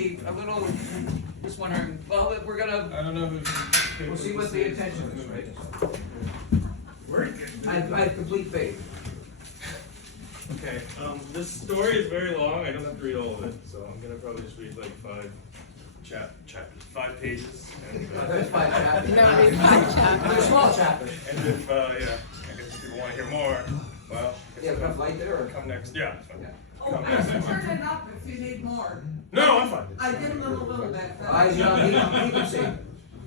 me a little, just wondering, well, we're gonna, I don't know who's... we'll see what the intention is, right? I have complete faith. Okay, this story is very long. I don't have to read all of it, so I'm gonna probably just read like 5 chapters, 5 pages. And, There's 5 chapters. No, it's 5 chapters. They're small chapters. and if, yeah, I guess if people want to hear more, well, I You have guess enough light there, or? come next. Yeah, it's fine. Yeah. Oh, Come I next can time. turn it up if you need more. No, I'm fine. I did a little bit. Eyes, you know, he can see.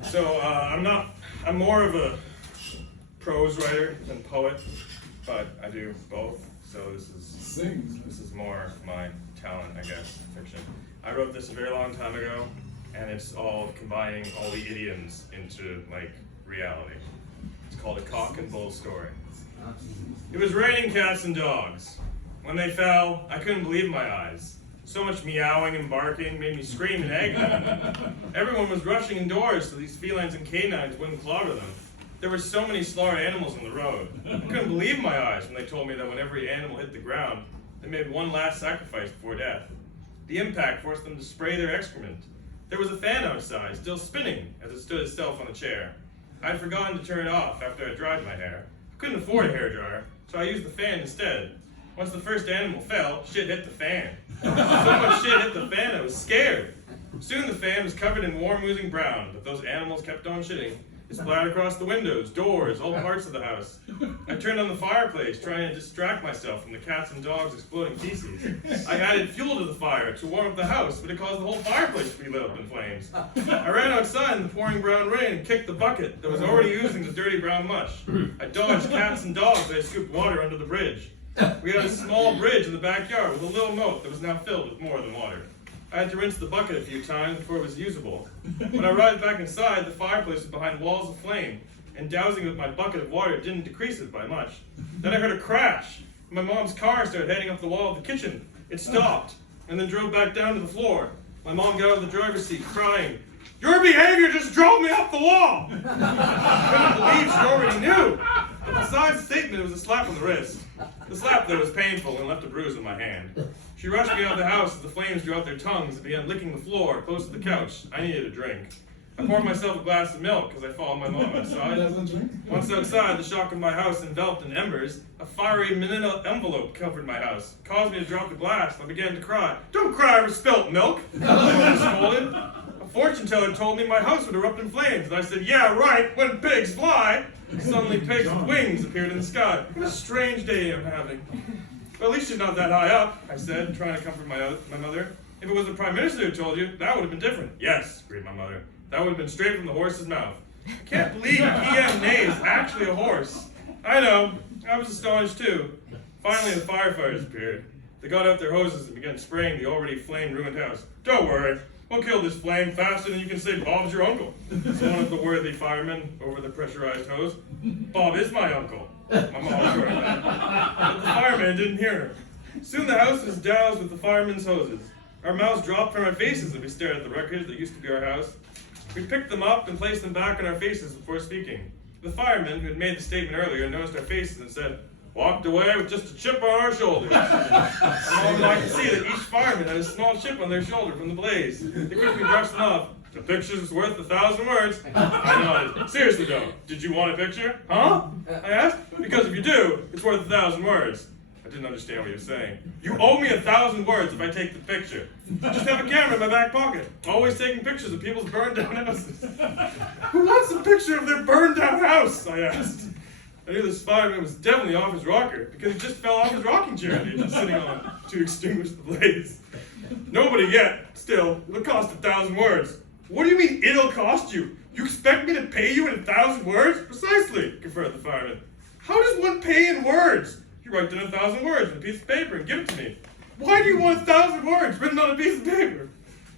So, I'm more of a prose writer than poet, but I do both. So this is more my talent, I guess, fiction. I wrote this a very long time ago, and it's all combining all the idioms into like reality. It's called A Cock and Bull Story. It was raining cats and dogs. When they fell, I couldn't believe my eyes. So much meowing and barking made me scream in agony. Everyone was rushing indoors so these felines and canines wouldn't clobber them. There were so many slaughtered animals on the road. I couldn't believe my eyes when they told me that when every animal hit the ground, they made one last sacrifice before death. The impact forced them to spray their excrement. There was a fan outside, still spinning as it stood itself on the chair. I had forgotten to turn it off after I dried my hair. I couldn't afford a hairdryer, so I used the fan instead. Once the first animal fell, shit hit the fan. So much shit hit the fan I was scared. Soon the fan was covered in warm oozing brown, but those animals kept on shitting. It splattered across the windows, doors, all parts of the house. I turned on the fireplace, trying to distract myself from the cats and dogs' exploding feces. I added fuel to the fire to warm up the house, but it caused the whole fireplace to be lit up in flames. I ran outside in the pouring brown rain and kicked the bucket that was already oozing the dirty brown mush. I dodged cats and dogs as I scooped water under the bridge. We had a small bridge in the backyard with a little moat that was now filled with more than water. I had to rinse the bucket a few times before it was usable. When I arrived back inside, the fireplace was behind walls of flame, and dousing with my bucket of water didn't decrease it by much. Then I heard a crash. My mom's car started heading up the wall of the kitchen. It stopped, and then drove back down to the floor. My mom got out of the driver's seat, crying, "Your behavior just drove me up the wall!" I couldn't believe she already knew. But besides the statement, it was a slap on the wrist. The slap, though, was painful and left a bruise on my hand. She rushed me out of the house as the flames drew out their tongues and began licking the floor close to the couch. I needed a drink. I poured myself a glass of milk as I followed my mom outside. Once outside, the shock of my house enveloped in embers. A fiery manila envelope covered my house. It caused me to drop the glass, and I began to cry. "Don't cry over spilt milk!" I was scolded. A fortune teller told me my house would erupt in flames, and I said, "Yeah, right, when pigs fly!" Suddenly, pigs with wings appeared in the sky. What a strange day I'm having. "Well, at least she's not that high up," I said, trying to comfort my mother. "If it was the Prime Minister who told you, that would have been different." "Yes," agreed my mother. "That would have been straight from the horse's mouth." I can't believe P.M. Ney is actually a horse. I know. I was astonished too. Finally, the firefighters appeared. They got out their hoses and began spraying the already flame-ruined house. "Don't worry. We'll kill this flame faster than you can say Bob's your uncle," said one of the worthy firemen over the pressurized hose. "Bob is my uncle." My mom assured that. But the fireman didn't hear her. Soon the house was doused with the firemen's hoses. Our mouths dropped from our faces as we stared at the wreckage that used to be our house. We picked them up and placed them back on our faces before speaking. The fireman, who had made the statement earlier, noticed our faces and said, "Walked away with just a chip on our shoulders." And I could see that each fireman had a small chip on their shoulder from the blaze. They quickly brushed them off. "The picture's worth 1,000 words." I nodded. "Seriously though, did you want a picture?" "Huh?" I asked. "Because if you do, it's worth 1,000 words." I didn't understand what he was saying. "You owe me 1,000 words if I take the picture. Just have a camera in my back pocket. Always taking pictures of people's burned down houses." "Who wants a picture of their burned down house?" I asked. I knew this fireman was definitely off his rocker because he just fell off his rocking chair that he was sitting on to extinguish the blaze. "Nobody yet. Still, it'll cost 1,000 words." "What do you mean it'll cost you? You expect me to pay you in 1,000 words?" "Precisely," conferred the fireman. "How does one pay in words?" "You write down 1,000 words on a piece of paper and give it to me." "Why do you want 1,000 words written on a piece of paper?"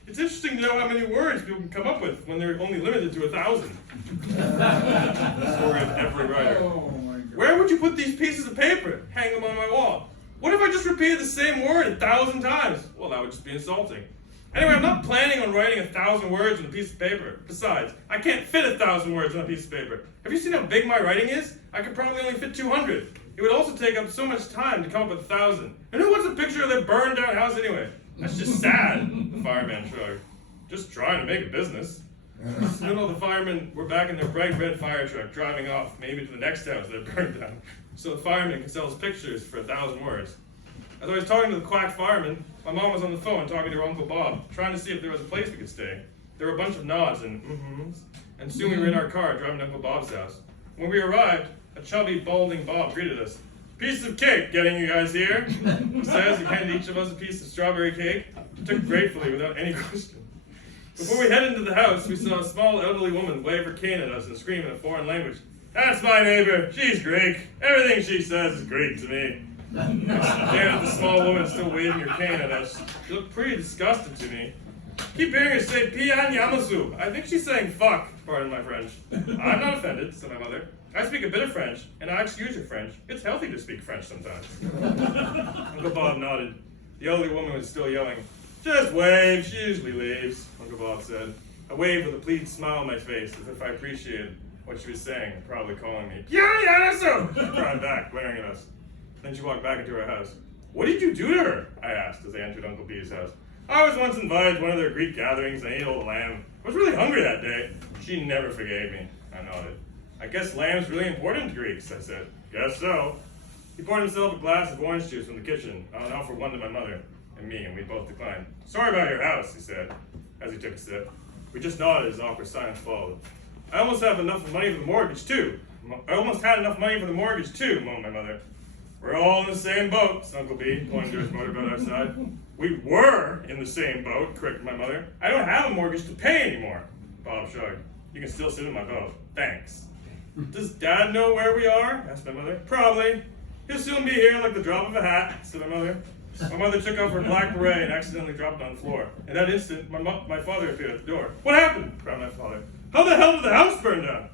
It's interesting to know how many words people can come up with when they're only limited to 1,000. Story of every writer. Where would you put these pieces of paper? Hang them on my wall. What if I just repeated the same word 1,000 times? Well, that would just be insulting. Anyway, I'm not planning on writing 1,000 words on a piece of paper. Besides, I can't fit 1,000 words on a piece of paper. Have you seen how big my writing is? I could probably only fit 200. It would also take up so much time to come up with 1,000. And who wants a picture of their burned down house anyway? That's just sad. The fireman shrugged. Just trying to make a business. Several of the firemen were back in their bright red fire truck, driving off, maybe to the next house that burned down, so the fireman can sell his pictures for 1,000 words. As I was talking to the quack fireman, my mom was on the phone talking to her Uncle Bob, trying to see if there was a place we could stay. There were a bunch of nods and mm-hms, and soon we were in our car driving to Uncle Bob's house. When we arrived, a chubby, balding Bob greeted us. "Piece of cake getting you guys here," he says. He handed each of us a piece of strawberry cake. We took it gratefully without any question. Before we headed into the house, we saw a small elderly woman wave her cane at us and scream in a foreign language. "That's my neighbor. She's Greek. Everything she says is Greek to me." She stared at the small woman still waving her cane at us. She looked pretty disgusted to me. Keep hearing her say "Pian Yamasu." I think she's saying "fuck," pardon my French. "I'm not offended," said my mother. "I speak a bit of French, and I excuse your French. It's healthy to speak French sometimes." Uncle Bob nodded. The elderly woman was still yelling. "Just wave, she usually leaves," Uncle Bob said. I waved with a pleased smile on my face, as if I appreciated what she was saying, probably calling me "Pian Yamasu," she cried back, glaring at us. Then she walked back into her house. "What did you do to her?" I asked as I entered Uncle B's house. "I was once invited to one of their Greek gatherings and I ate all the lamb. I was really hungry that day." She never forgave me. I nodded. "I guess lamb's really important to Greeks," I said. "Guess so." He poured himself a glass of orange juice from the kitchen. I offered one to my mother and me, and we both declined. "Sorry about your house," he said, as he took a sip. We just nodded as awkward silence followed. "I almost have enough money for the mortgage, too." "I almost had enough money for the mortgage, too," moaned my mother. "We're all in the same boat," said Uncle B, pointing to his motorboat outside. "We were in the same boat," corrected my mother. "I don't have a mortgage to pay anymore." Bob shrugged. "You can still sit in my boat. Thanks." "Does Dad know where we are?" asked my mother. "Probably. He'll soon be here like the drop of a hat," said my mother. My mother took off her black beret and accidentally dropped it on the floor. In that instant, my father appeared at the door. "What happened?" cried my father. "How the hell did the house burn down?"